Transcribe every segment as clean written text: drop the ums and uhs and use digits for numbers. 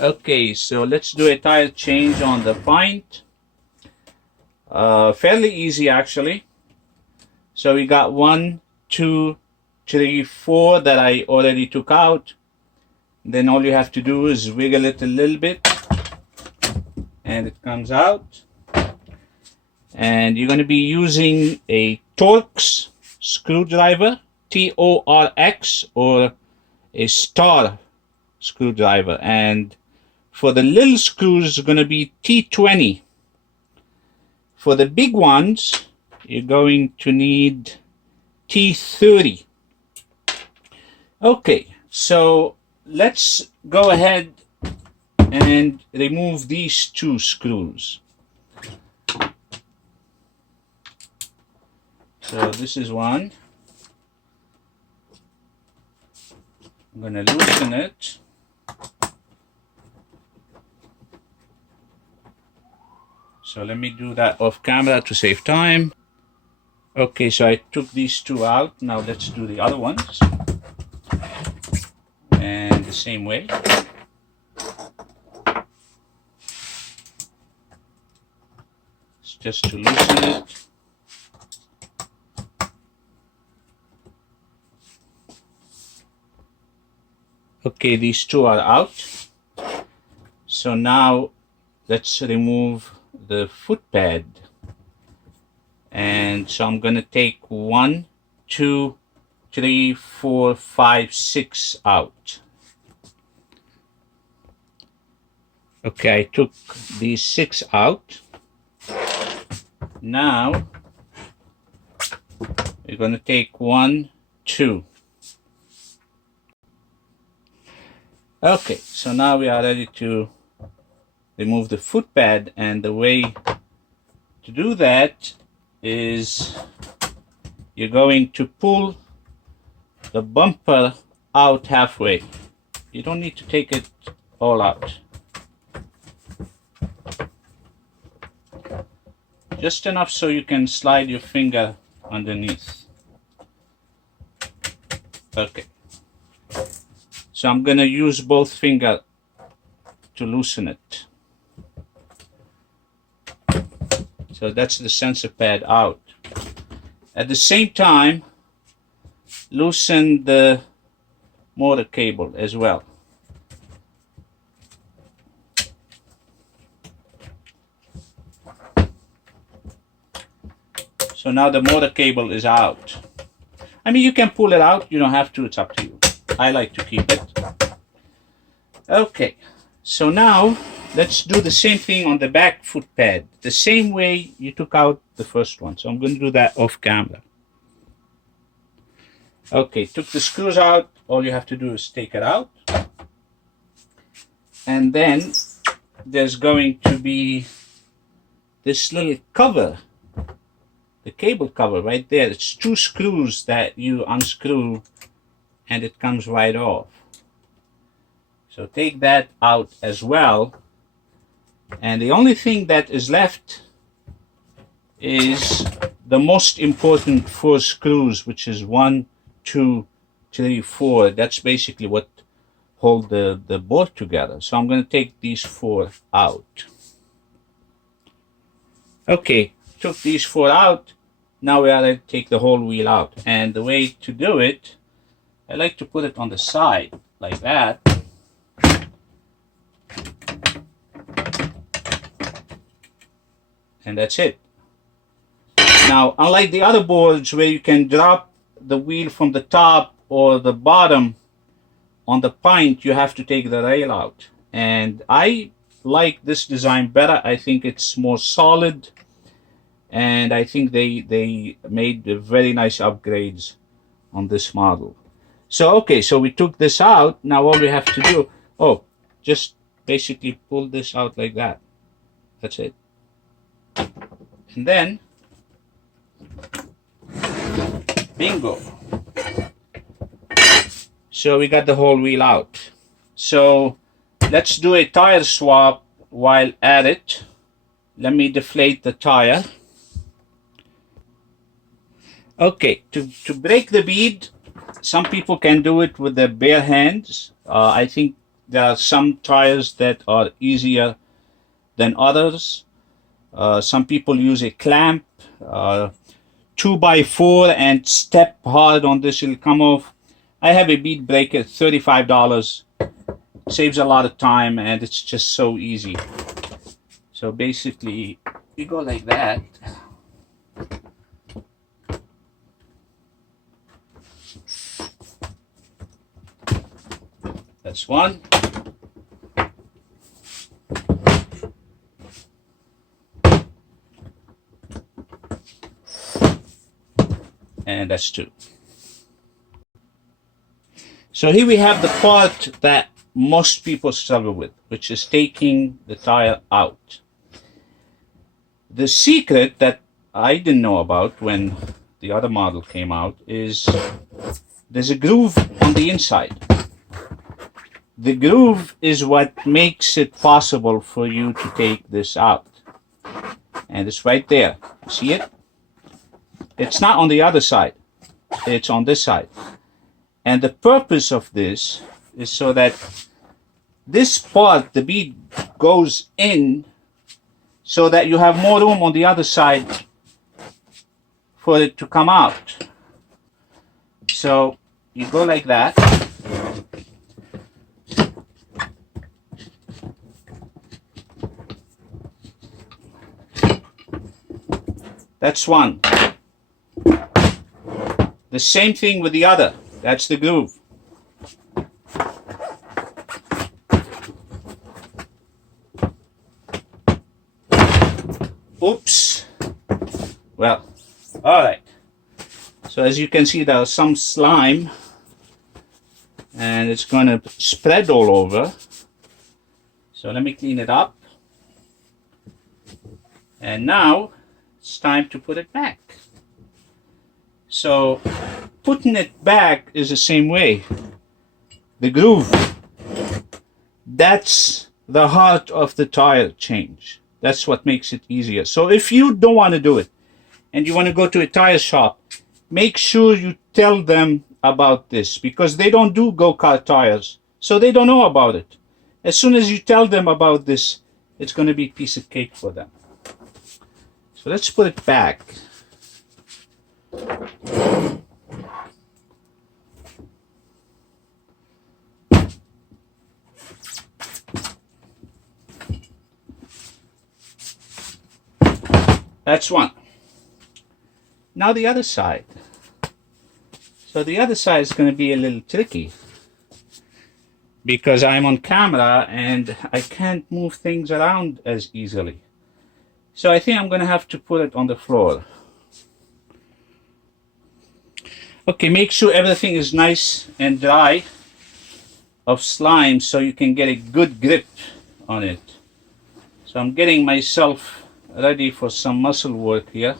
Okay, so let's do a tire change on the Pint. Fairly easy actually. So we got 1, 2, 3, 4 that I already took out. Then all you have to do is wiggle it a little bit and it comes out. And you're going to be using a Torx screwdriver, Torx, or a star screwdriver. And for the little screws, it's going to be T20. For the big ones, you're going to need T30. Okay, so let's go ahead and remove these 2 screws. So this is one. I'm going to loosen it. So let me do that off camera to save time. Okay, so I took these 2 out. Now let's do the other ones. And the same way. It's just to loosen it. Okay, these 2 are out. So now let's remove the foot pad. And so I'm going to take 1, 2, 3, 4, 5, 6 out. Okay, I took these 6 out. Now we're going to take 1, 2. Okay, so now we are ready to remove the foot pad, and the way to do that is you're going to pull the bumper out halfway. You don't need to take it all out. Just enough so you can slide your finger underneath. Okay. So I'm going to use both fingers to loosen it. So that's the sensor pad out. At the same time, loosen the motor cable as well. So now the motor cable is out. I mean, you can pull it out, you don't have to, it's up to you. I like to keep it. Okay, so now let's do the same thing on the back foot pad, the same way you took out the first one. So I'm going to do that off camera. Okay, took the screws out. All you have to do is take it out. And then there's going to be this little cover, the cable cover right there. It's 2 screws that you unscrew and it comes right off. So take that out as well. And the only thing that is left is the most important 4 screws, which is 1, 2, 3, 4. That's basically what hold the board together. So I'm going to take these 4 out. Okay, took these 4 out. Now we are going to take the whole wheel out. And the way to do it, I like to put it on the side like that. And that's it. Now, unlike the other boards where you can drop the wheel from the top or the bottom, on the Pint you have to take the rail out. And I like this design better. I think it's more solid. And I think they made very nice upgrades on this model. So, okay, so we took this out. Now all we have to do, just basically pull this out like that. That's it. And then, bingo. So we got the whole wheel out. So let's do a tire swap while at it. Let me deflate the tire. Okay, to break the bead, some people can do it with their bare hands. I think There are some tires that are easier than others. Some people use a clamp, 2x4, and step hard on this, it'll come off. I have a bead breaker, $35. Saves a lot of time, and it's just so easy. So basically, you go like that. That's one. And that's two. So here we have the part that most people struggle with, which is taking the tire out. The secret that I didn't know about when the other model came out is there's a groove on the inside. The groove is what makes it possible for you to take this out. And it's right there. See it? It's not on the other side. It's on this side. And the purpose of this is so that this part, the bead, goes in so that you have more room on the other side for it to come out. So you go like that. That's one. The same thing with the other. That's the groove. Oops. Well, all right. So as you can see, there's some slime, and it's going to spread all over. So let me clean it up. And now it's time to put it back. So putting it back is the same way. The groove, that's the heart of the tire change. That's what makes it easier. So if you don't want to do it and you want to go to a tire shop, make sure you tell them about this, because they don't do go-kart tires, so they don't know about it. As soon as you tell them about this, it's going to be a piece of cake for them. So let's put it back. That's one. Now the other side. So the other side is going to be a little tricky because I'm on camera and I can't move things around as easily. So I think I'm going to have to put it on the floor. Okay, make sure everything is nice and dry of slime so you can get a good grip on it. So I'm getting myself ready for some muscle work here.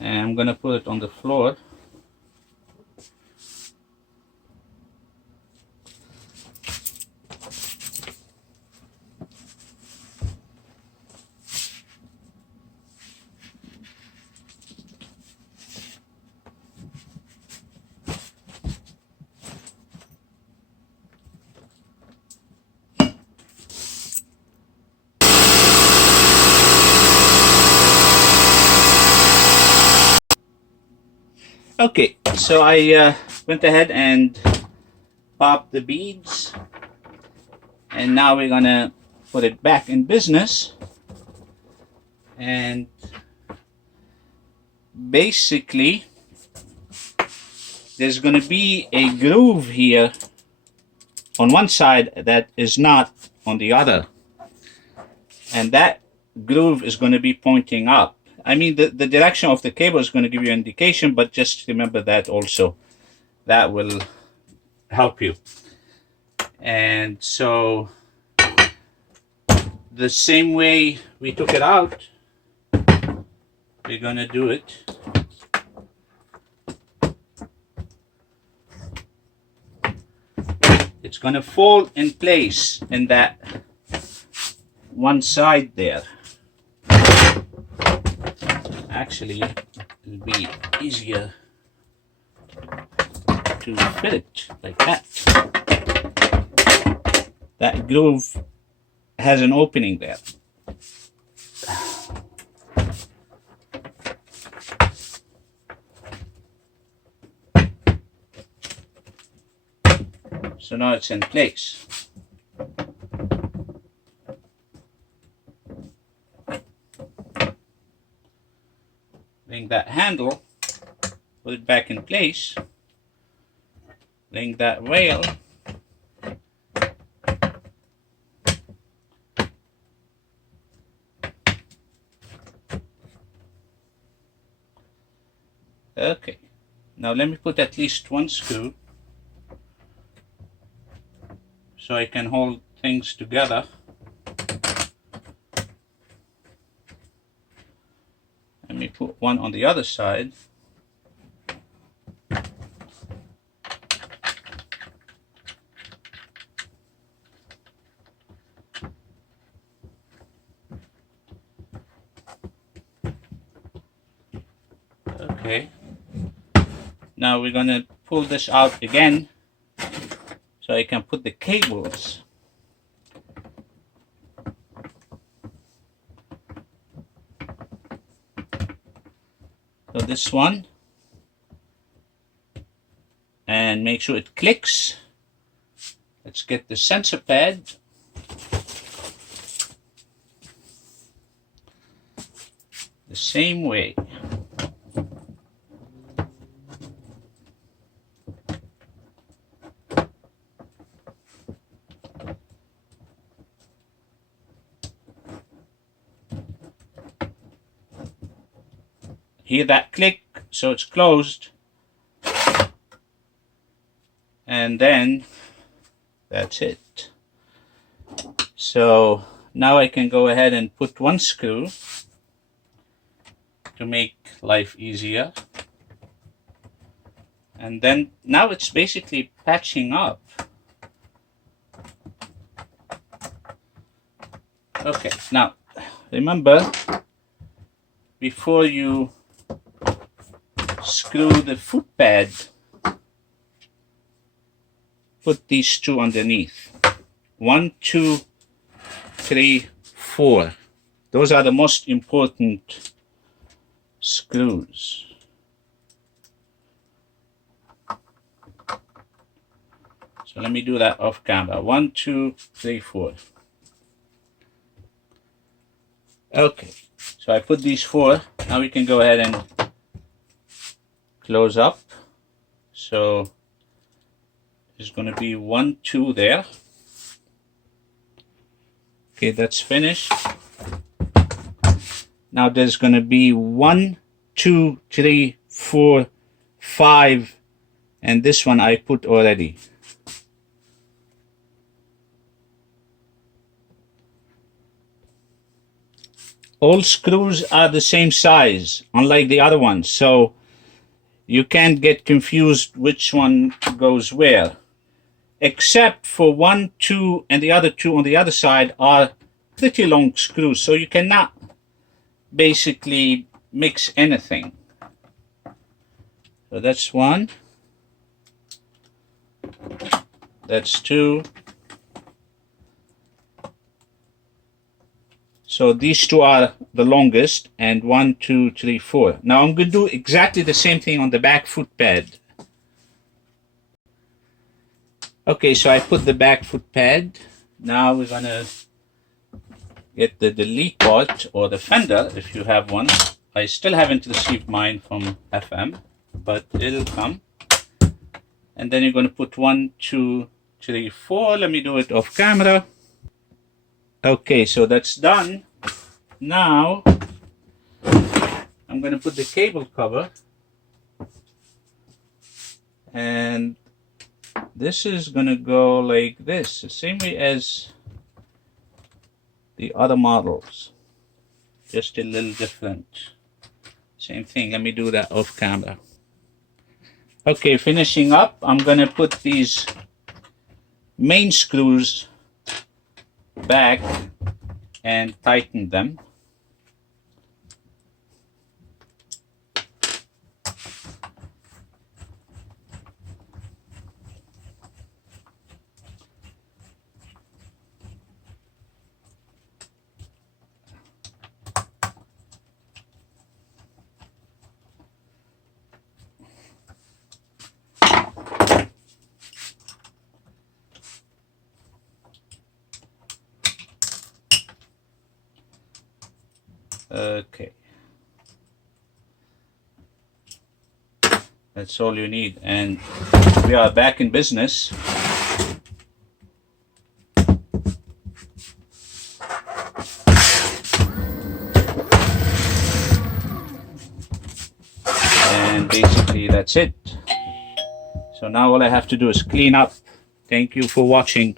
And I'm going to put it on the floor. Okay, so I went ahead and popped the beads, and now we're gonna put it back in business. And basically there's gonna be a groove here on one side that is not on the other, and that groove is going to be pointing up. I mean, the direction of the cable is going to give you an indication, but just remember that also. That will help you. And so the same way we took it out, we're going to do it. It's going to fall in place in that one side there. Actually, it'll be easier to fit it like that. that groove has an opening there. So now it's in place. Bring that handle, put it back in place. Bring that rail. Okay, now let me put at least one screw so I can hold things together. Let me put one on the other side. Okay, now we're gonna pull this out again so I can put the cables. So this one, and make sure it clicks. Let's get the sensor pad. The same way. Hear that click, so it's closed. And then that's it. So now I can go ahead and put one screw to make life easier. And then now it's basically patching up. Okay, now remember, before you screw the foot pad, put these two underneath. 1, 2, 3, 4. Those are the most important screws. So let me do that off camera. 1, 2, 3, 4. Okay, so I put these 4. Now we can go ahead and close up. So there's going to be 1, 2 there. Okay, that's finished. Now there's going to be 1, 2, 3, 4, 5, and this one I put already. All screws are the same size, unlike the other ones, so you can't get confused which one goes where. Except for 1, 2, and the other 2 on the other side are pretty long screws, so you cannot basically mix anything. So that's 1, that's 2. So these 2 are the longest, and 1, 2, 3, 4. Now I'm going to do exactly the same thing on the back foot pad. Okay, so I put the back foot pad. Now we're going to get the delete part, or the fender if you have one. I still haven't received mine from FM, but it'll come. And then you're going to put 1, 2, 3, 4. Let me do it off camera. Okay, so that's done. Now I'm going to put the cable cover, and this is going to go like this, the same way as the other models, just a little different. Same thing. Let me do that off camera. Okay, finishing up, I'm going to put these main screws back and tighten them. Okay. That's all you need, and we are back in business. And basically that's it. So now all I have to do is clean up. Thank you for watching.